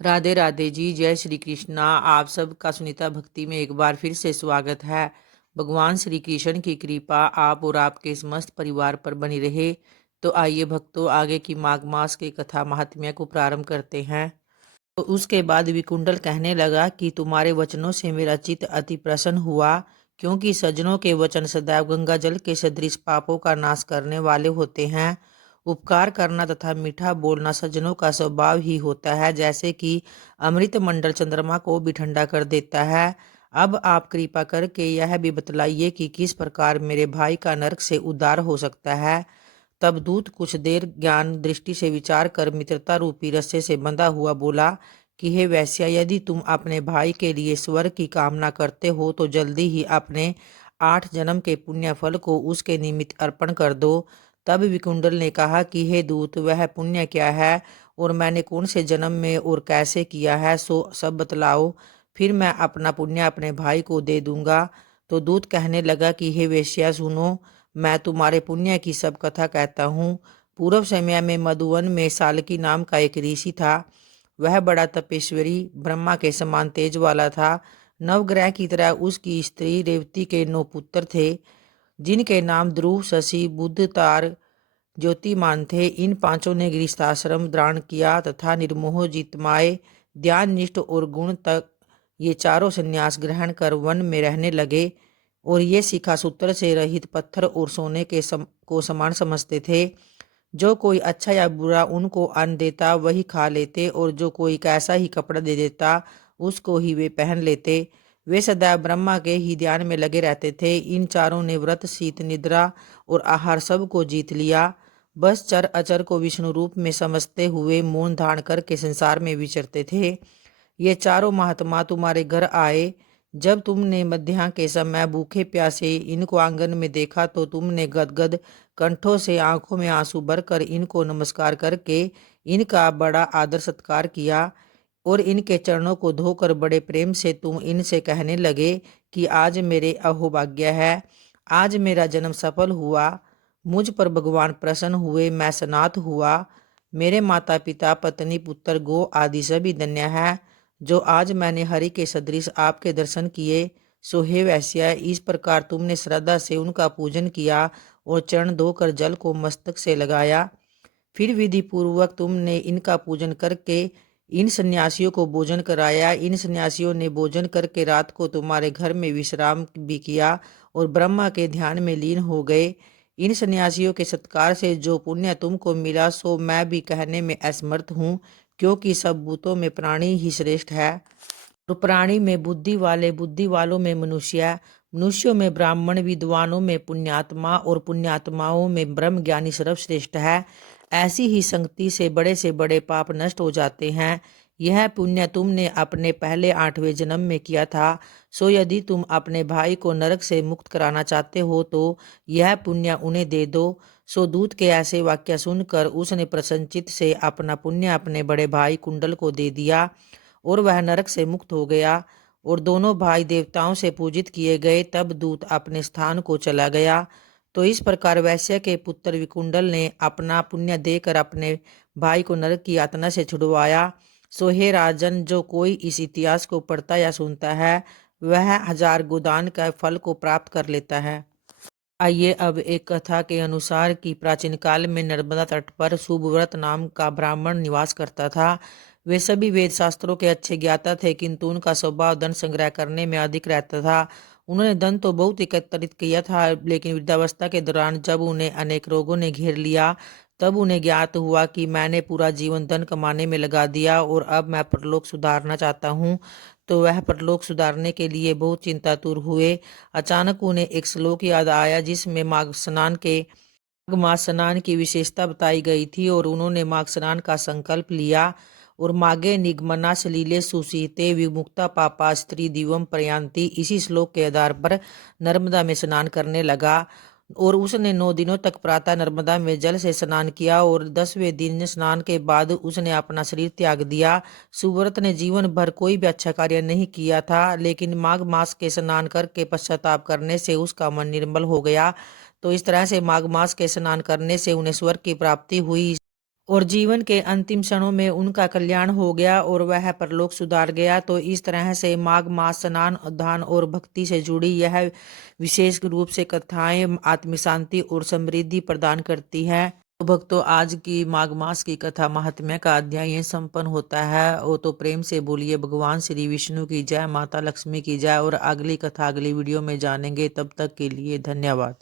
राधे राधे जी। जय श्री कृष्णा। आप सबका सुनीता भक्ति में एक बार फिर से स्वागत है। भगवान श्री कृष्ण की कृपा आप और आपके समस्त परिवार पर बनी रहे। तो आइए भक्तों, आगे की माघ मास की कथा महात्म्य को प्रारंभ करते हैं। तो उसके बाद विकुंडल कहने लगा कि तुम्हारे वचनों से मेरा चित्त अति प्रसन्न हुआ, क्योंकि सज्जनों के वचन सदैव गंगा जल के सदृश पापों का नाश करने वाले होते हैं। उपकार करना तथा मीठा बोलना सज्जनों का स्वभाव ही होता है, जैसे कि अमृत मंडल चंद्रमा को भी ठंडा कर देता है। अब आप कृपा करके यह भी बतलाइए कि किस प्रकार मेरे भाई का नरक से उद्धार हो सकता है। तब दूत कुछ देर ज्ञान दृष्टि से विचार कर मित्रता रूपी रस्से से बंधा हुआ बोला कि हे वैश्या, यदि तुम अपने भाई के लिए स्वर्ग की कामना करते हो तो जल्दी ही अपने 8 जन्म के पुण्य फल को उसके निमित्त अर्पण कर दो। तब विकुंडल ने कहा कि हे दूत, वह पुण्य क्या है और मैंने कौन से जन्म में और कैसे किया है, सो सब बतलाओ, फिर मैं अपना पुण्य अपने भाई को दे दूंगा। तो दूत कहने लगा कि हे वेश्या सुनो, मैं तुम्हारे पुण्य की सब कथा कहता हूँ। पूर्व समय में मधुवन में सालकी नाम का एक ऋषि था। वह बड़ा तपेश्वरी, ब्रह्मा के समान तेज वाला था। नवग्रह की तरह उसकी स्त्री रेवती के 9 पुत्र थे, जिनके नाम ध्रुव, शशि, बुध, तार, ज्योतिमान थे। इन पांचों ने गृहस्थाश्रम धारण किया तथा निर्मोह, जितमाए, ध्यान निष्ठ और गुण तक ये चारों संन्यास ग्रहण कर वन में रहने लगे और ये शिखा सूत्र से रहित पत्थर और सोने के को समान समझते थे। जो कोई अच्छा या बुरा उनको अन्न देता वही खा लेते, और जो कोई कैसा ही कपड़ा दे देता उसको ही वे पहन लेते। वे सदैव ब्रह्मा के ही ध्यान में लगे रहते थे। इन चारों ने व्रत, शीत, निद्रा और आहार सब को जीत लिया। बस चर अचर को विष्णु रूप में समझते हुए मौन धारण करके संसार में विचरते थे। ये चारों महात्मा तुम्हारे घर आए। जब तुमने मध्याह्न के समय भूखे प्यासे इनको आंगन में देखा तो तुमने गदगद कंठों से आंखों में आंसू भरकर इनको नमस्कार करके इनका बड़ा आदर सत्कार किया और इनके चरणों को धोकर बड़े प्रेम से तुम इनसे कहने लगे कि आज मेरे अहोभाग्य है, आज मेरा जन्म सफल हुआ, मुझ पर भगवान प्रसन्न हुए, मैं सनाथ हुआ, मेरे माता पिता, पत्नी, पुत्र, गो आदि सभी धन्य है जो आज मैंने हरि के सदृश आपके दर्शन किए। सो हे वैश्या, इस प्रकार तुमने श्रद्धा से उनका पूजन किया और चरण धोकर जल को मस्तक से लगाया। फिर विधि पूर्वक तुमने इनका पूजन करके इन सन्यासियों को भोजन कराया। इन सन्यासियों ने भोजन करके रात को तुम्हारे घर में विश्राम भी किया और ब्रह्मा के ध्यान में लीन हो गए। इन सन्यासियों के सत्कार से जो पुण्य तुमको मिला सो मैं भी कहने में असमर्थ हूँ, क्योंकि सब भूतों में प्राणी ही श्रेष्ठ है और प्राणी में बुद्धि वाले, बुद्धि वालों में मनुष्य, मनुष्यों में ब्राह्मण, विद्वानों में पुण्यात्मा और पुण्यात्माओं में ब्रह्म ज्ञानी सर्वश्रेष्ठ है। ऐसी ही संगति से बड़े पाप नष्ट हो जाते हैं। यह पुण्य तुमने अपने पहले 8वें जन्म में किया था। सो यदि तुम अपने भाई को नरक से मुक्त कराना चाहते हो तो यह पुण्य उन्हें दे दो। सो दूत के ऐसे वाक्य सुनकर उसने प्रसन्नचित्त से अपना पुण्य अपने बड़े भाई कुंडल को दे दिया और वह नरक से मुक्त हो गया और दोनों भाई देवताओं से पूजित किए गए। तब दूत अपने स्थान को चला गया। तो इस प्रकार वैश्य के पुत्र विकुंडल ने अपना पुण्य देकर अपने भाई को नरक की यातना से छुड़वाया। सो हे राजन, जो कोई इस इतिहास को पढ़ता या सुनता है वह 1000 गोदान का फल को प्राप्त कर लेता है। आइए अब एक कथा के अनुसार कि प्राचीन काल में नर्मदा तट पर सुभव्रत नाम का ब्राह्मण निवास करता था। वे सभी वेद शास्त्रों के अच्छे ज्ञाता थे, किंतु उनका स्वभाव धन संग्रह करने में अधिक रहता था। उन्होंने धन तो बहुत एकत्रित किया था, लेकिन वृद्धावस्था के दौरान जब उन्हें अनेक रोगों ने घेर लिया तब उन्हें ज्ञात हुआ कि मैंने पूरा जीवन धन कमाने में लगा दिया और अब मैं परलोक सुधारना चाहता हूँ। तो वह परलोक सुधारने के लिए बहुत चिंतातुर हुए। अचानक उन्हें एक श्लोक याद आया जिसमें माघ मास स्नान की विशेषता बताई गई थी और उन्होंने माघ स्नान का संकल्प लिया। और माघे निगमना सलीले सुशीते विमुक्ता पापा स्त्री दिवम प्रयांति, इसी श्लोक के आधार पर नर्मदा में स्नान करने लगा और उसने 9 दिनों तक प्रातः नर्मदा में जल से स्नान किया और 10वें दिन स्नान के बाद उसने अपना शरीर त्याग दिया। सुव्रत ने जीवन भर कोई भी अच्छा कार्य नहीं किया था, लेकिन माघ मास के स्नान करके पश्चाताप करने से उसका मन निर्मल हो गया। तो इस तरह से माघ मास के स्नान करने से उन्हें स्वर्ग की प्राप्ति हुई और जीवन के अंतिम क्षणों में उनका कल्याण हो गया और वह परलोक सुधार गया। तो इस तरह से माघ मास स्नान, दान और भक्ति से जुड़ी यह विशेष रूप से कथाएं आत्म शांति और समृद्धि प्रदान करती है। तो भक्तों, आज की माघ मास की कथा महात्म्य का अध्याय ये संपन्न होता है। वो तो प्रेम से बोलिए भगवान श्री विष्णु की जय, माता लक्ष्मी की जय। और अगली कथा अगली वीडियो में जानेंगे। तब तक के लिए धन्यवाद।